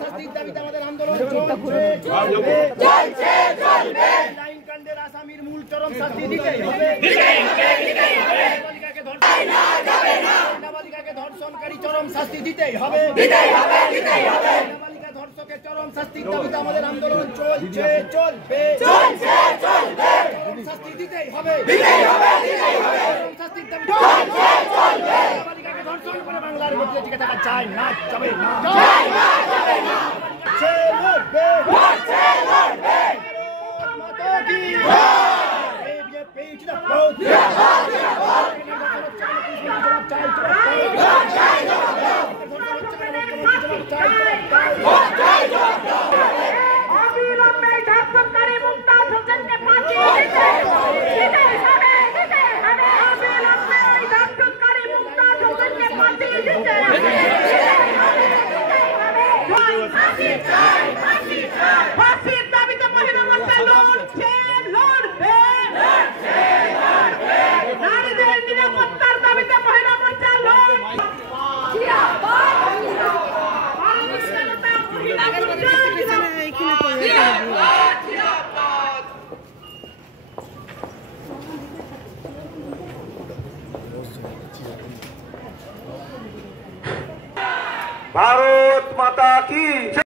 শাস্তির দাবিতে আমাদের আন্দোলন চলছে লাইন কাণ্ডের আসামির মূল চরম শাস্তি দিতেই হবে। নাবালিকাকে ধর্ষণকারী চরম শাস্তি দিতেই হবে। নাবালিকা ধর্ষকের চরম শাস্তির দাবিতে আমাদের আন্দোলন চলবে শাস্তি দিতেই হবে। শাস্তির দাবিতে নাবালিকাকে ধর্ষণ করে বাংলার মধ্যে টিকে থাকা চাই না, যাবে না। भारत माता की।